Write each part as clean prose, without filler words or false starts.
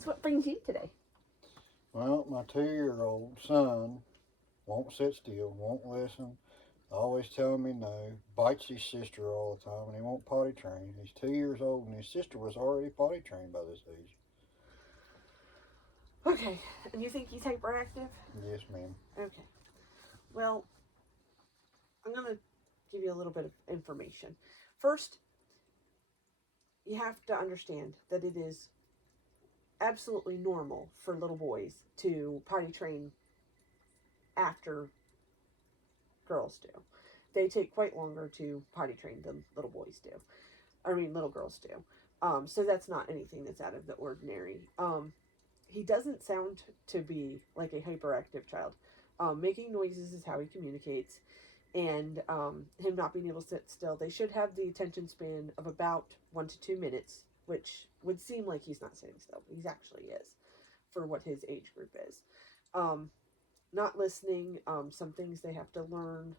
So what brings you today? Well, my 2-year-old son won't sit still, won't listen, always telling me no, bites his sister all the time, and he won't potty train. He's 2 years old, and his sister was already potty trained by this age. Okay, and you think he's hyperactive? Yes, ma'am. Okay. Well, I'm going to give you a little bit of information. First, you have to understand that it is absolutely normal for little boys to potty train after girls do. They take quite longer to potty train than little boys do. I mean, little girls do. So that's not anything that's out of the ordinary. He doesn't sound to be like a hyperactive child. Making noises is how he communicates, and him not being able to sit still. They should have the attention span of about 1 to 2 minutes, which would seem like he's not sitting still, but he actually is for what his age group is. Um, Not listening, some things they have to learn.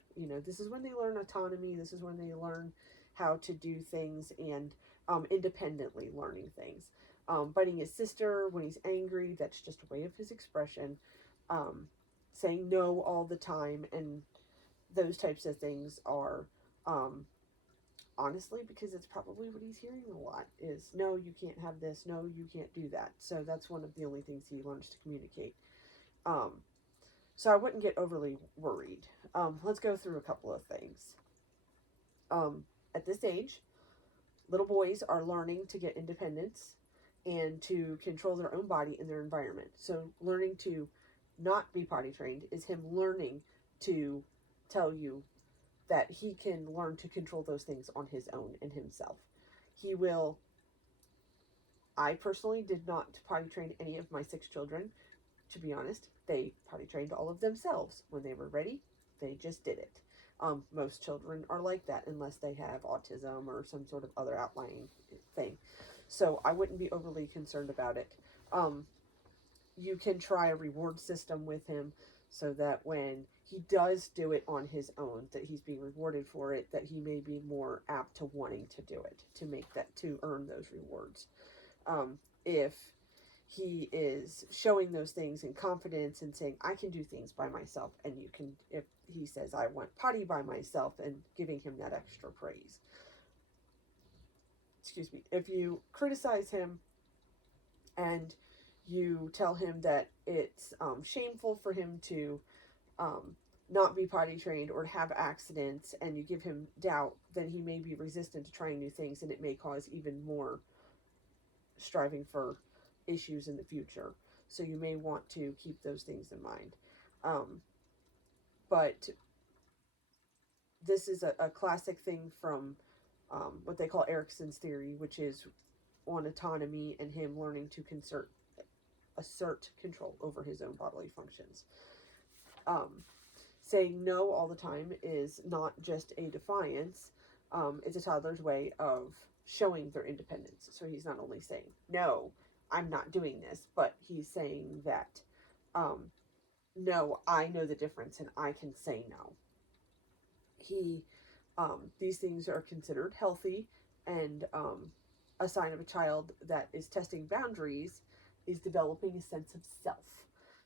This is when they learn autonomy. This is when they learn how to do things and independently learning things. Biting his sister when he's angry, that's just a way of his expression. Um, Saying no all the time and those types of things are um, honestly because it's probably what he's hearing a lot is no, you can't have this, no, you can't do that. So that's one of the only things he learns to communicate. Um, so I wouldn't get overly worried. Let's go through a couple of things. Um, at this age, little boys are learning to get independence and to control their own body and their environment. So learning to not be potty trained is him learning to tell you that he can learn to control those things on his own and himself. He will. I personally did not potty train any of my 6 children. To be honest, they potty trained all of themselves. When they were ready, they just did it. Most children are like that unless they have autism or some sort of other outlying thing. So I wouldn't be overly concerned about it. Um, you can try a reward system with him so that when he does do it on his own, that he's being rewarded for it, that he may be more apt to wanting to do it, to make that, to earn those rewards. If he is showing those things in confidence and saying, I can do things by myself, and you can, if he says, I want potty by myself, and giving him that extra praise. Excuse me. If you criticize him and you tell him that it's shameful for him to um, not be potty trained or have accidents, and you give him doubt, then he may be resistant to trying new things, and it may cause even more striving for issues in the future. So you may want to keep those things in mind. Um, but this is a classic thing from what they call Erickson's theory, which is on autonomy and him learning to assert control over his own bodily functions. Um, Saying no all the time is not just a defiance, it's a toddler's way of showing their independence. So he's not only saying, no, I'm not doing this, but he's saying that, um, no, I know the difference and I can say no. These things are considered healthy and a sign of a child that is testing boundaries is developing a sense of self.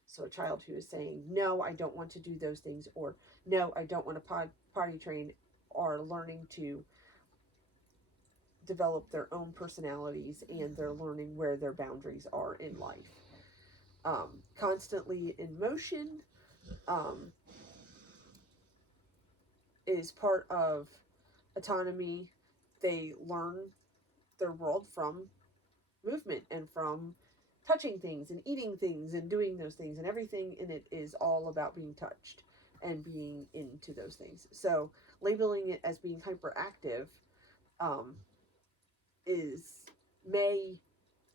So a child who is saying, no, I don't want to do those things, or no, I don't want to potty train, are learning to develop their own personalities and they're learning where their boundaries are in life. Constantly in motion um, is part of autonomy. They learn their world from movement and from touching things and eating things and doing those things, and everything in it is all about being touched and being into those things. So labeling it as being hyperactive um, is may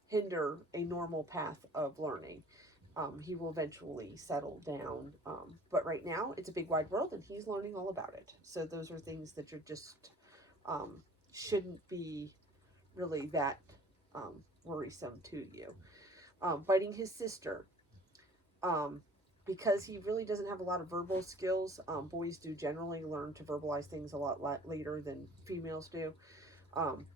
hinder a normal path of learning. He will eventually settle down, but right now it's a big wide world and he's learning all about it. So those are things that you're just um, shouldn't be really that worrisome to you. Biting his sister. Um, because he really doesn't have a lot of verbal skills, boys do generally learn to verbalize things a lot later than females do. Um,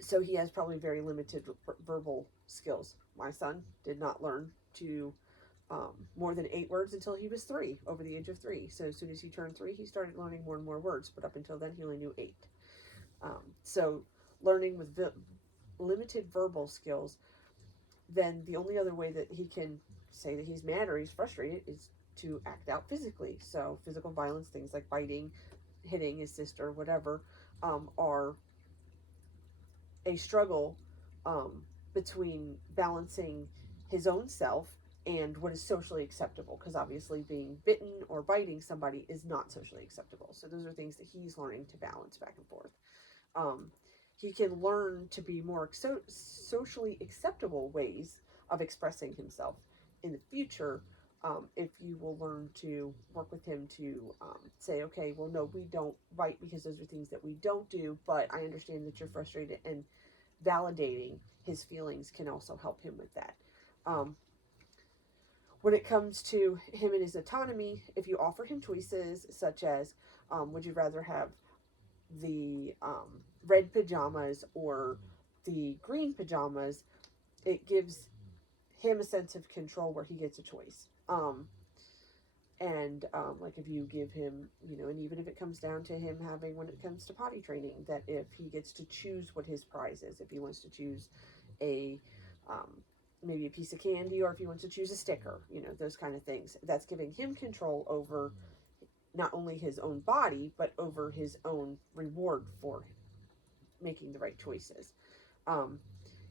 So he has probably very limited verbal skills. My son did not learn to more than 8 words until he was 3, over the age of 3. So as soon as he turned 3, he started learning more and more words. But up until then, he only knew 8. So learning with limited verbal skills, then the only other way that he can say that he's mad or he's frustrated is to act out physically. So physical violence, things like biting, hitting his sister, whatever, are a struggle between balancing his own self and what is socially acceptable, because obviously being bitten or biting somebody is not socially acceptable. So those are things that he's learning to balance back and forth. um, he can learn to be more socially acceptable ways of expressing himself in the future, if you will learn to work with him to say, okay, well, no, we don't bite because those are things that we don't do, but I understand that you're frustrated, and validating his feelings can also help him with that. When it comes to him and his autonomy, if you offer him choices such as, would you rather have the red pajamas or the green pajamas, it gives him a sense of control where he gets a choice. Like if you give him, and even if it comes down to him having, when it comes to potty training, that if he gets to choose what his prize is, if he wants to choose a, maybe a piece of candy, or if he wants to choose a sticker, those kind of things, that's giving him control over not only his own body, but over his own reward for making the right choices. Um,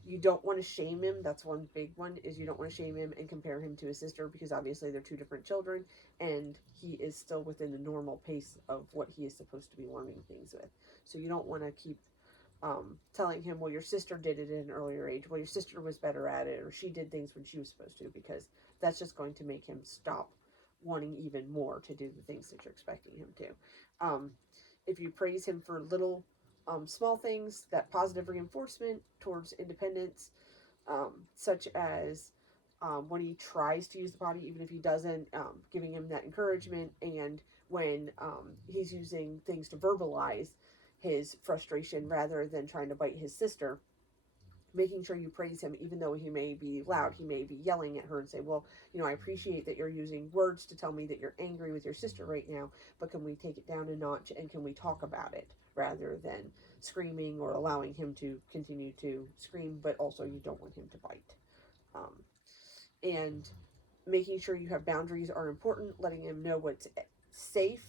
you don't want to shame him. That's one big one, is you don't want to shame him and compare him to his sister, because obviously they're 2 different children, and he is still within the normal pace of what he is supposed to be learning things with. So you don't want to keep telling him, well, your sister did it at an earlier age, well, your sister was better at it, or she did things when she was supposed to, because that's just going to make him stop wanting even more to do the things that you're expecting him to. If you praise him for little small things, that positive reinforcement towards independence, such as when he tries to use the potty, even if he doesn't, giving him that encouragement, and when he's using things to verbalize his frustration rather than trying to bite his sister, making sure you praise him, even though he may be loud, he may be yelling at her, and say, well, I appreciate that you're using words to tell me that you're angry with your sister right now, but can we take it down a notch, and can we talk about it, rather than screaming or allowing him to continue to scream, but also you don't want him to bite. And making sure you have boundaries are important, letting him know what's safe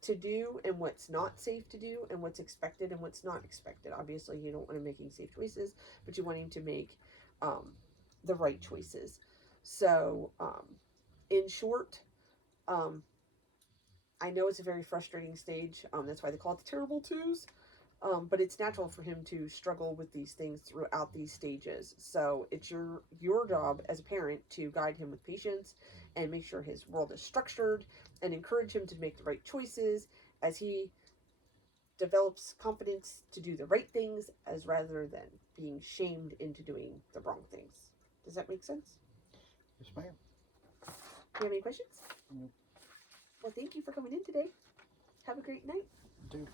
to do and what's not safe to do, and what's expected and what's not expected. Obviously, you don't want him making safe choices, but you want him to make the right choices. So, in short, I know it's a very frustrating stage. That's why they call it the terrible twos. But it's natural for him to struggle with these things throughout these stages. So it's your job as a parent to guide him with patience and make sure his world is structured, and encourage him to make the right choices as he develops confidence to do the right things, as rather than being shamed into doing the wrong things. Does that make sense? Yes, ma'am. Do you have any questions? No. Well, thank you for coming in today. Have a great night. Do.